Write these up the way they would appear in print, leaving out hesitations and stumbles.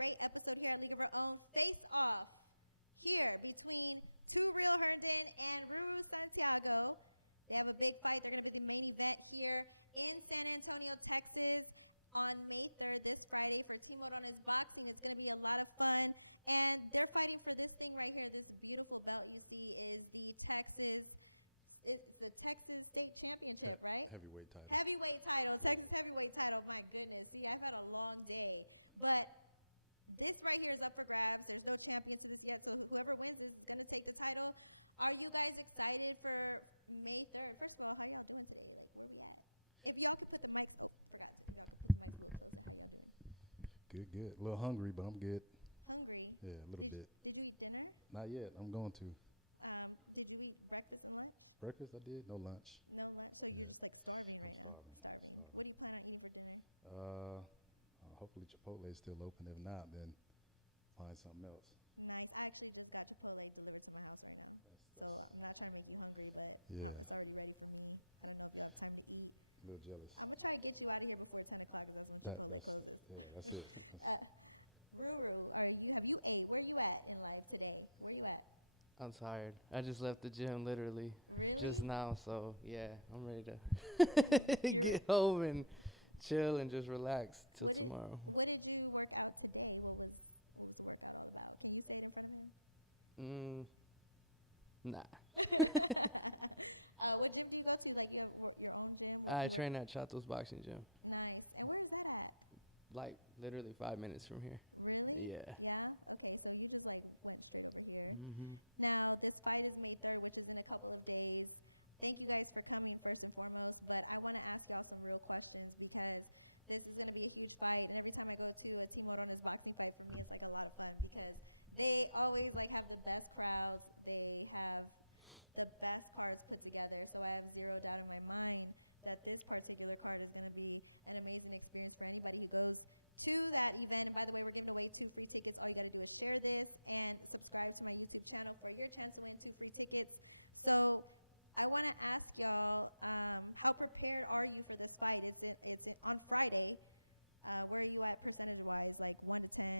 great episode here of our own Face Off here between Tyrrell Herndon and Rudy Silvas. They have a big fight. They're going to be main event here in San Antonio, Texas on May 3rd, this Friday for Team Women's Boxing. It's going to be a lot of fun. And they're fighting for this thing right here. This beautiful belt you see is the Texas State Championship, right? Heavyweight title. Heavyweight title. Heavyweight title. My goodness. See, I've had a long day. But this right here is up for grabs. There's no championship yet. So whoever wins is going to take the title. Are you guys excited for May 3rd? First of all, I don't think so. If you have to put the mic Good. A little hungry, but I'm good. hungry. Yeah, a little bit. Did you eat dinner? Not yet. I'm going to. Did you eat breakfast or lunch? Breakfast I did. No lunch. No lunch. Yeah. I'm starving. What are you planning to do for dinner? Hopefully Chipotle is still open. If not, then find something else. No, I actually just got Chipotle today from my house. That's I'm not trying to be hungry, but yeah. I don't have time to eat. A little jealous. I'm gonna try to get you out of here before 10 o'clock. That's it. Ruru, you ate. Where you at in life today? Where you at? I'm tired. I just left the gym literally just now, so yeah, I'm ready to get home and chill and just relax till tomorrow. What did you work out today? What did you work out? Can you say anything? Nah. What did you go to? Like your own gym? I train at Chato's Boxing Gym, Nice. And what's that? like literally 5 minutes from here. Really? Yeah. Okay, so you just like went straight to it. Mhm. Now, this Friday, May 3rd, which is in a couple of days. Thank you guys for coming first and foremost, but I want to ask y'all some real questions because this is going to be a huge fight. Every time I go to a Team Women's Boxing fight, for me, it's like a lot of fun because they always like have the best crowd. They have the best parts put together. So I have zero doubt in my mind that this particular part is going to be an amazing experience for everybody who goes to that event. And by the way, we're just going to win 2 free tickets. All you got to do is share this and subscribe to my YouTube channel for your chance to win 2 free tickets. So I want to ask y'all, how prepared are you for this fight? Is it on Friday? Where are you at percentage-wise? Like 1 to 10,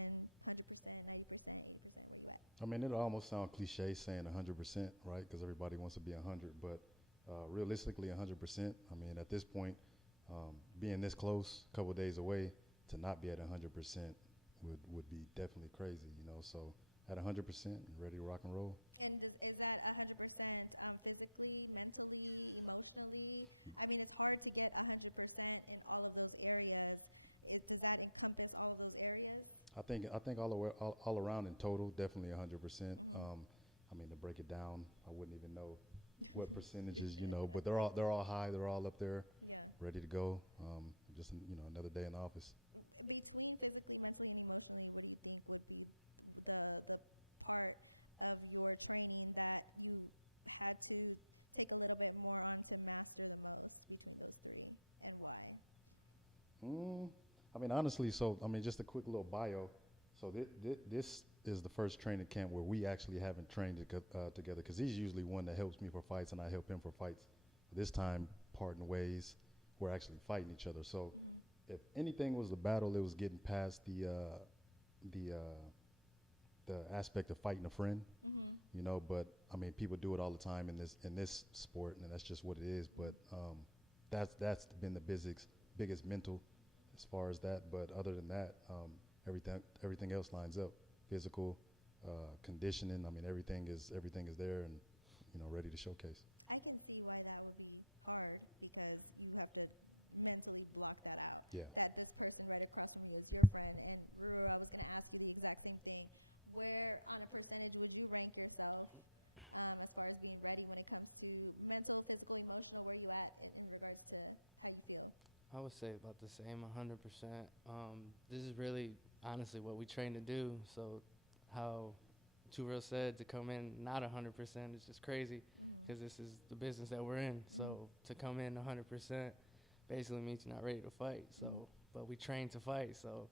20%, 90%, I mean, it'll almost sound cliche saying 100%, right? Because everybody wants to be 100, but realistically, 100%. I mean, at this point, being this close, a couple of days away, to not be at 100% would be definitely crazy, you know. So at 100% and ready to rock and roll. And is that 100% physically, mentally, emotionally? I mean, it's hard to get 100% in all of those areas. Is that encompass all of those areas? I think all around in total, definitely 100%. I mean, to break it down, I wouldn't even know what percentages, you know, but they're all high, they're all up there, ready to go. Just another day in the office. Between physically, mentally, and emotionally, what do you think would be the part of your training that you had to take a little bit more on to master the more execution basically, and why? I mean, honestly, just a quick little bio. So this is the first training camp where we actually haven't trained together, because he's usually one that helps me for fights and I help him for fights. This time, parting ways, we're actually fighting each other. So if anything was the battle, it was getting past the aspect of fighting a friend, you know. But I mean, people do it all the time in this sport, and that's just what it is. But that's been the biggest mental as far as that. But other than that, everything else lines up. Physical, conditioning. I mean, everything is there and ready to showcase. I can see where that would be hard because you have to mentally block that out. Yeah. That this person right across from you is your friend, and Brewer, I was going to ask you the exact same thing. Where on a percentage would you rank yourself as far as being ready when it comes to mental, physical, emotional? Where you at in regards to how you feel? I would say about the same, 100%. This is really, honestly, what we train to do. So how Tyrrell said, to come in not 100% is just crazy, because this is the business that we're in. So to come in 100% basically means you're not ready to fight. So, but we train to fight, so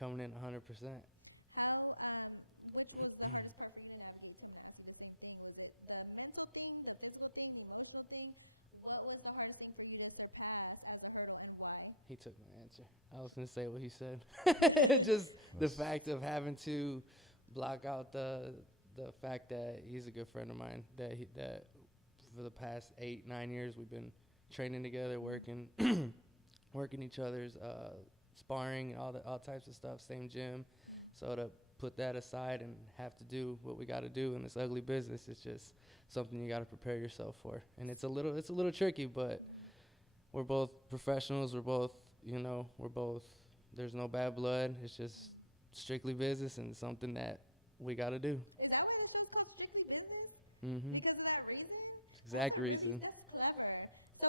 coming in 100%. How, which was the hardest part for you actually to master the same thing? Was it the mental thing, the physical thing, the emotional thing? What was the hardest thing for you to surpass as a pro, and why? He took my answer. I was gonna say what he said. Just the fact of having to block out the fact that he's a good friend of mine. That for the past 8-9 years we've been training together, working working each other's sparring, all types of stuff, same gym. So to put that aside and have to do what we got to do in this ugly business, it's just something you got to prepare yourself for. And it's a little tricky, but we're both professionals. We're both, there's no bad blood. It's just strictly business and something that we got to do. Is that what it's called, strictly business? Mm-hmm. Because of that reason? Exact reason. That's clever. So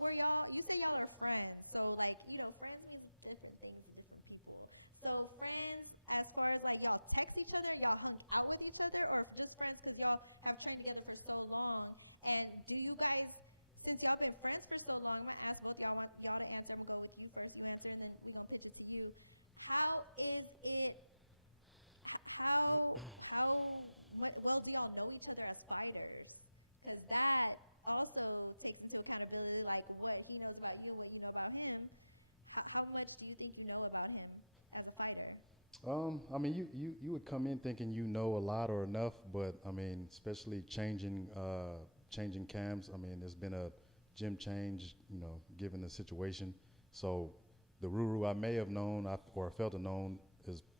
were y'all, you say y'all were friends. So, like, friends mean different things to different people. So, friends, as far as, like, y'all text each other, y'all hung out with each other, or just friends because y'all have trained together for so long? And do you guys, since y'all been friends for so long, I'm going to ask both y'all can answer both of you first and answer, and then, pitch it to you. How is it, what do y'all know each other as fighters? Because that also takes into accountability, like what he knows about you, what you know about him. How much do you think you know about him as a fighter? I mean, you would come in thinking you know a lot or enough, but I mean, especially changing cams. I mean, there's been a gym change, given the situation. So the Ruru I may have known or felt to known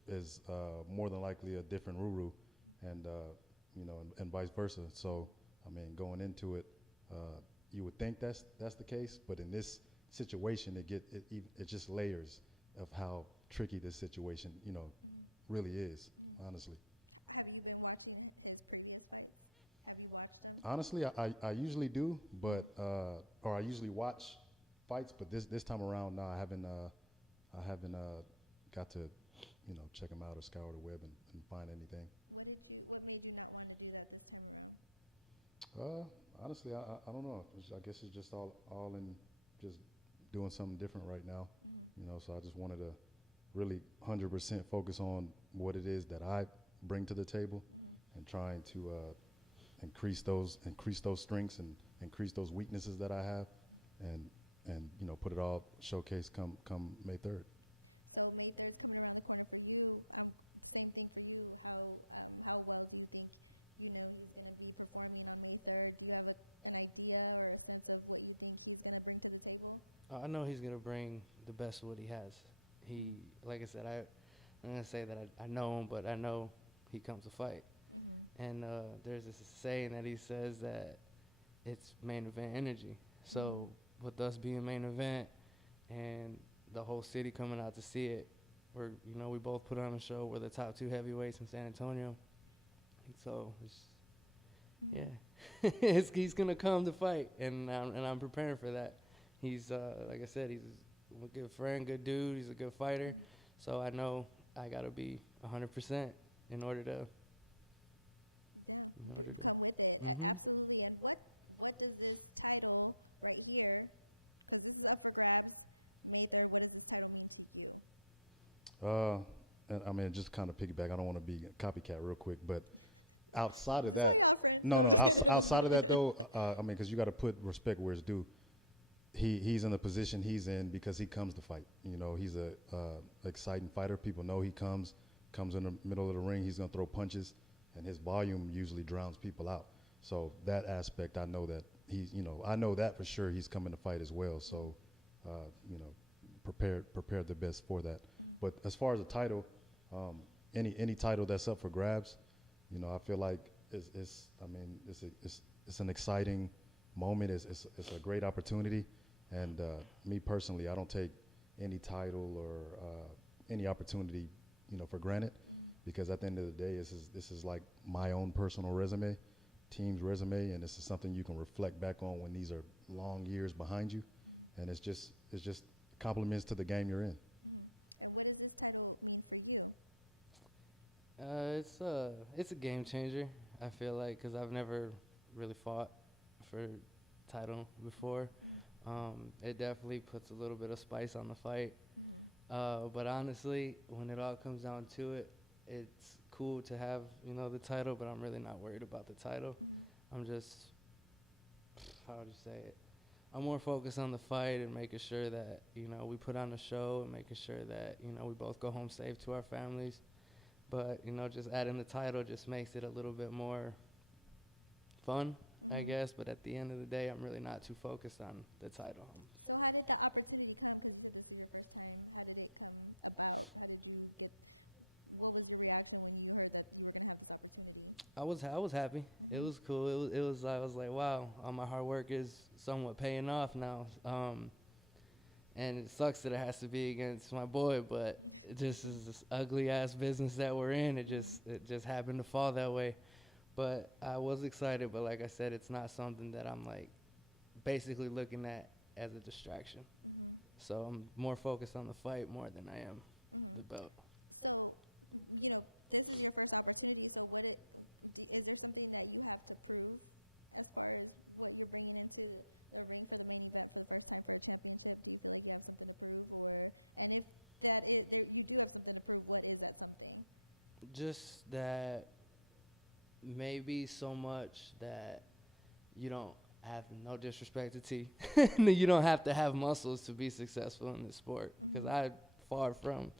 is more than likely a different Ruru, and and vice versa. So I mean, going into it, you would think that's the case, but in this situation, it just layers of how tricky this situation really is, honestly. Have you been watching his previous fights? Have you watched them? Honestly, I usually do, but or I usually watch fights, but this time around, no, I haven't got to check them out or scour the web and find anything. What made you not want to do that this time around? Honestly, I don't know. I guess it's just all in just doing something different right now, So I just wanted to really 100% focus on what it is that I bring to the table, and trying to increase those strengths and increase those weaknesses that I have, and put it all showcase come May 3rd. So May 3rd coming around the corner for you, same thing for you. How long do you think he's going to be performing on May 3rd? Do you have an idea or a sense of what you think he's going to bring to the table? I know he's gonna bring the best of what he has. He, like I said, I'm gonna say that I know him, but I know he comes to fight. And there's this saying that he says that it's main event energy. So with us being main event and the whole city coming out to see it, we both put on a show. We're the top 2 heavyweights in San Antonio. So he's gonna come to fight, and I'm preparing for that. He's like I said, he's a good friend, good dude. He's a good fighter. So I know I gotta be 100% in order to. Mm-hmm. Absolutely. And what is this title right here? Because this is up for grabs. Maybe what is this title mean to you? And I mean, just kind of piggyback. I don't want to be a copycat real quick, but outside of that, outside of that though, I mean, because you got to put respect where it's due. He's in the position he's in because he comes to fight. He's a exciting fighter. People know he comes in the middle of the ring. He's gonna throw punches, and his volume usually drowns people out. So that aspect, I know that I know that for sure. He's coming to fight as well. So, prepare the best for that. But as far as the title, any title that's up for grabs, I feel like it's an exciting moment. It's a great opportunity. And me personally, I don't take any title or any opportunity, for granted, because at the end of the day, this is like my own personal resume, team's resume, and this is something you can reflect back on when these are long years behind you, and it's just compliments to the game you're in. It's a game changer. I feel like, because I've never really fought for title before. It definitely puts a little bit of spice on the fight. But honestly, when it all comes down to it, it's cool to have, the title, but I'm really not worried about the title. I'm just, how would you say it? I'm more focused on the fight and making sure that, you know, we put on a show and making sure that, you know, we both go home safe to our families. But, you know, just adding the title just makes it a little bit more fun, I guess. But at the end of the day, I'm really not too focused on the title. So how did the opportunity come to you for your first time? How did it come about? How did you, what was your reaction when you heard that it was your first opportunity? I was happy. It was cool. I was like, wow, all my hard work is somewhat paying off now. And it sucks that it has to be against my boy, but it just is this ugly ass business that we're in. It just happened to fall that way. But I was excited, but like I said, it's not something that I'm like basically looking at as a distraction. So I'm more focused on the fight more than I am the belt. So, you know, this is your first opportunity, so what is there something that you have to prove as far as what you're bringing into it, or maybe when you got the first time for the championship, do you feel like you have something to prove, or, and if you do have something to prove, what is that something? Just that maybe so much that you don't have, no disrespect to T, you don't have to have muscles to be successful in this sport, because I'm far from,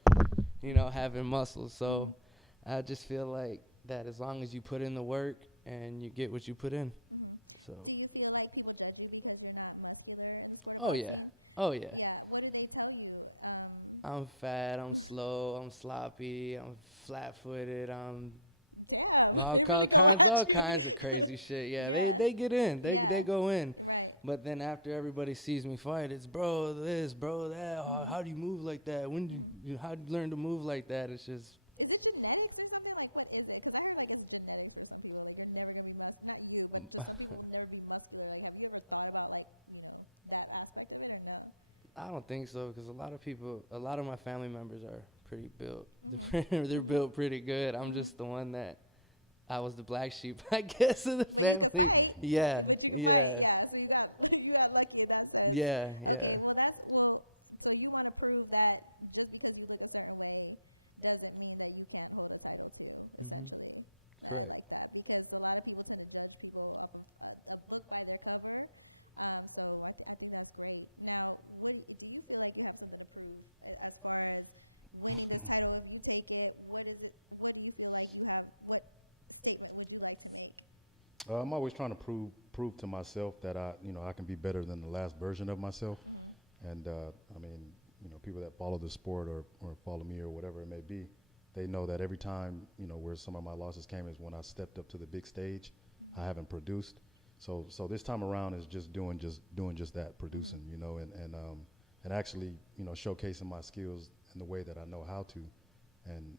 you know, having muscles. So I just feel like that as long as you put in the work and you get what you put in. So. Do you feel like people judge you because you're not muscular? Oh yeah. Oh yeah. Yeah, what do they tell you? I'm fat, I'm slow, I'm sloppy, I'm flat-footed, I'm all kinds of crazy shit. Yeah, they get in, they go in. But then after everybody sees me fight, it's bro this, bro that. How do you move like that? How do you learn to move like that? It's just. Is it just genetics or something? Like, what is it? Because I know it's genetics for some people. They're very muscular. They're muscular. Have you ever thought about, like, you know, that aspect of it or not? I don't think so, because a lot of my family members are pretty built. They're built pretty good. I'm just the one that I was the black sheep, I guess, of the family. Yeah. So you got lucky, that's like. Yeah. Well, that's cool. So you want to prove that just because you do it that way doesn't mean that you can't pull it out. Correct. Because a lot of people think that people look by their cover. So I think that's great. Now, do you feel like you have something to prove as far as when you take it? What do you feel like you have? What statement would you like to make? I'm always trying to prove to myself that I can be better than the last version of myself. And I mean, people that follow the sport or follow me or whatever it may be, they know that every time, where some of my losses came is when I stepped up to the big stage. I haven't produced. So this time around is just doing just that, producing, and actually, showcasing my skills in the way that I know how to, and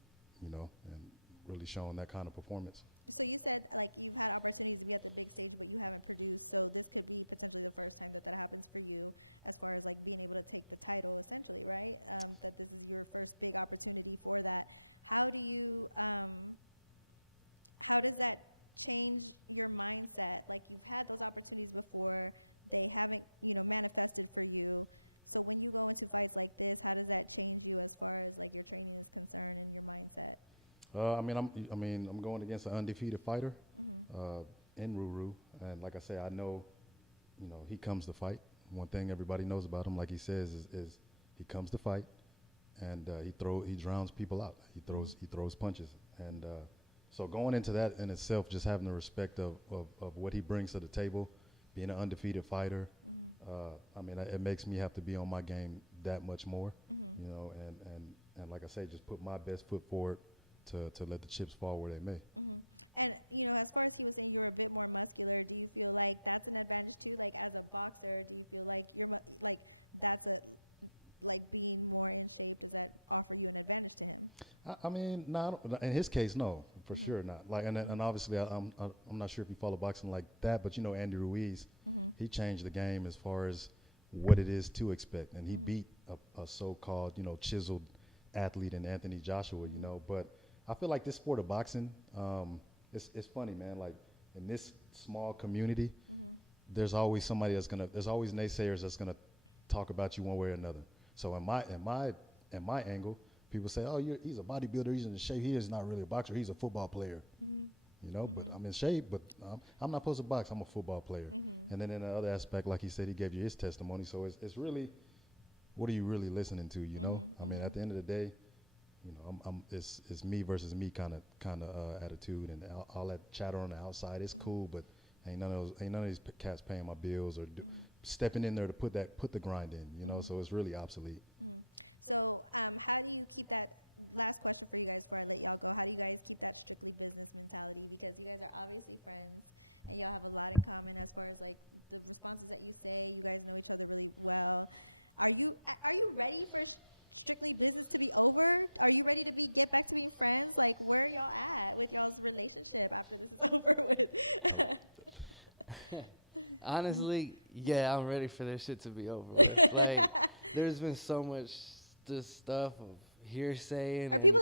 really showing that kind of performance. So you said that you had opportunity to get the things that you had to do, so this could be potentially the first time that happens for you as far as like being able to take the title potentially, right? So this is your first big opportunity for that. How does that change your mindset? Like you've had those opportunities before, they haven't, manifested for you. So when you go into like those things, how does that change you as far as your training is concerned and your mindset? I'm going against an undefeated fighter in Ruru, and like I say, I know, he comes to fight. One thing everybody knows about him, like he says, is he comes to fight, and he drowns people out. He throws punches, and so going into that in itself, just having the respect of what he brings to the table, being an undefeated fighter, it makes me have to be on my game that much more, and like I say, just put my best foot forward to let the chips fall where they may. And, as far as you being a bit more muscular, do you feel like that's an advantage too, like as a boxer, do you feel like, that's what, like being more muscular, is that also an advantage to him? No, in his case, no, for sure not. Like, and obviously, I'm not sure if you follow boxing like that, but Andy Ruiz, he changed the game as far as what it is to expect, and he beat a so-called, chiseled athlete in Anthony Joshua, but I feel like this sport of boxing, it's funny, man. Like in this small community, there's always there's always naysayers that's gonna talk about you one way or another. So in my angle, people say, oh, he's a bodybuilder, he's in shape. He is not really a boxer. He's a football player, But I'm in shape. But I'm not supposed to box. I'm a football player, And then in the other aspect, like he said, he gave you his testimony. So it's really, what are you really listening to? You know, I mean, at the end of the day, you know, it's me versus me kind of attitude, and all that chatter on the outside is cool, but ain't none of these cats paying my bills or stepping in there to put the grind in, you know. So it's really obsolete. So, how do you keep that, last question for this, how do you guys keep that strategic mentality? Because you guys are obviously friends, and y'all have a lot in common as far as like the response that you say, you guys are such a big job. Are you ready for strictly business to be over? Are you ready to get back to your friends? Like, where are y'all at with y'all's relationship after it's over? Honestly, yeah, I'm ready for this shit to be over with. Like, there's been so much this stuff of hearsay and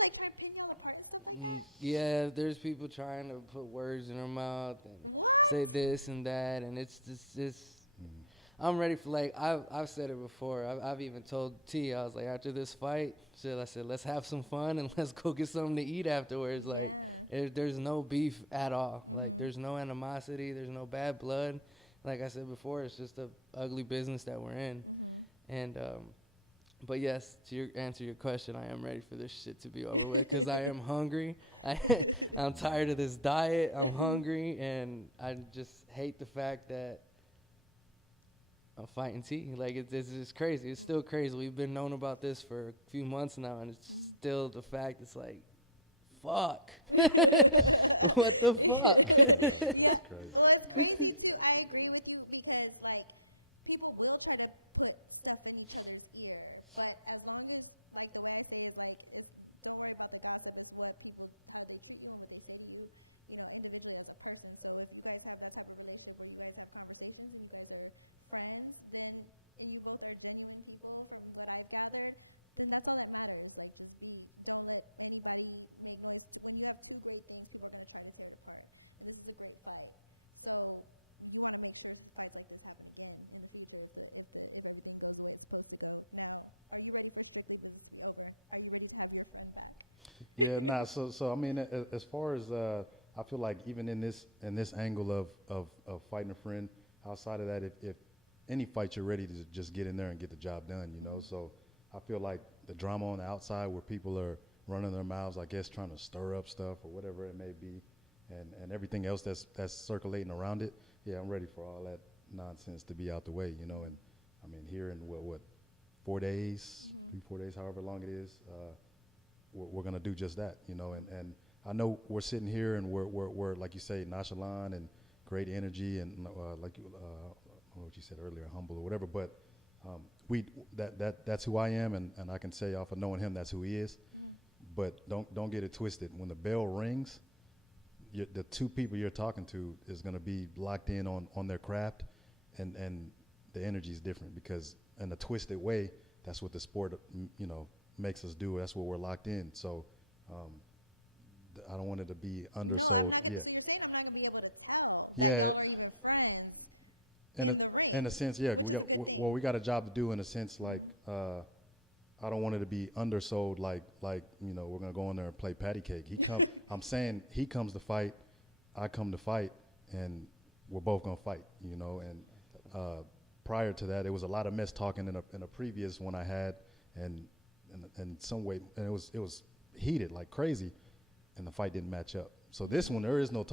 yeah, there's people trying to put words in her mouth and say this and that, and it's just I'm ready for, like, I've said it before. I've even told T, I was like, after this fight, I said, let's have some fun and let's go get something to eat afterwards. Like, there's no beef at all. Like, there's no animosity. There's no bad blood. Like I said before, it's just a ugly business that we're in. And, but yes, to answer your question, I am ready for this shit to be over with because I am hungry. I'm tired of this diet. I'm hungry, and I just hate the fact that I'm fighting T. Like, it's just crazy. It's still crazy. We've been known about this for a few months now, and it's still the fact. It's like, fuck. What the fuck? That's crazy. And that's all that matters. Like, you don't let anybody make us, when you have two good things, people don't try to take it apart. It was super excited. So, you want to make sure this fight doesn't happen again in the future. So, it's going to be a good exposure. Now, are you ready to get this over? Are you ready to have your own fight? Yeah, nah. So I mean, as far as I feel like even in this angle of fighting a friend, outside of that, if any fight you're ready to just get in there and get the job done, you know. So I feel like the drama on the outside where people are running their mouths, I guess, trying to stir up stuff or whatever it may be, and everything else that's circulating around it. Yeah, I'm ready for all that nonsense to be out the way, you know. And I mean, here in what 4 days, 3-4 days, however long it is, we're gonna do just that, you know. And I know we're sitting here and we're like you say, nonchalant and great energy and like I don't know what you said earlier, humble or whatever, but that's who I am, and I can say off of knowing him that's who he is. But don't get it twisted. When the bell rings, the two people you're talking to is going to be locked in on their craft, and the energy is different because in a twisted way, that's what the sport you know makes us do. That's what we're locked in. So I don't want it to be undersold. Yeah. In a sense, yeah, we got a job to do in a sense. Like I don't want it to be undersold. Like you know, we're gonna go in there and play patty cake. I'm saying he comes to fight, I come to fight, and we're both gonna fight. You know, and prior to that, there was a lot of mess talking in a previous one I had, and some way, and it was heated like crazy, and the fight didn't match up. So this one, there is no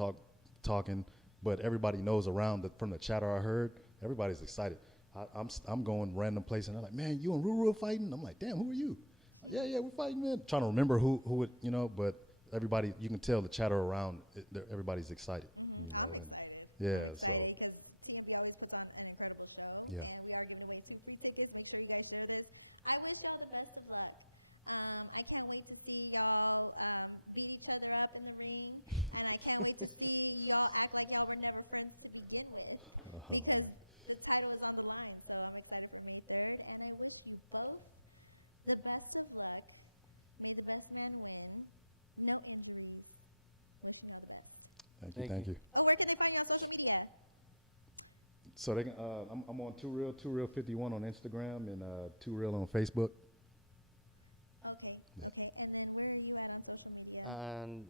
talking. But everybody knows around from the chatter I heard, everybody's excited. I'm going random place and they're like, man, you and Ruru fighting? I'm like, damn, who are you? Yeah, we're fighting, man. Trying to remember who would, you know, but everybody, you can tell the chatter around, everybody's excited, you know, and yeah, so, yeah. Oh, man. The title was on the line, so I'm excited to make it. And I wish you both the best of luck. May the best man win. No confuse. Thank you. Oh, where can they find you on social media? So they can, I'm on Tyrrell51 on Instagram and Tyrrell on Facebook. Okay. Yeah. And then where are you on social media? On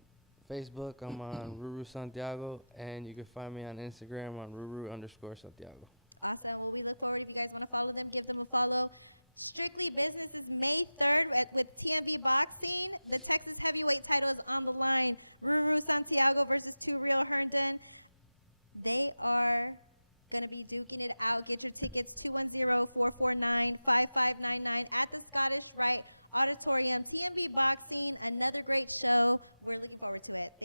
Facebook, I'm on Ruru Santiago, and you can find me on Instagram on Ruru_Santiago. Also, we look forward to you guys want to follow them, give them a follow. Strictly Business is May 3rd at the TNB Boxing. The Texas Heavyweight title is on the line. Rudy Santiago versus Tyrrell Herndon. They are going to be duking it out. Get your tickets 210-449-5599 at the Scottish Rite Auditorium. TNB Boxing, another great show. We're looking forward to it.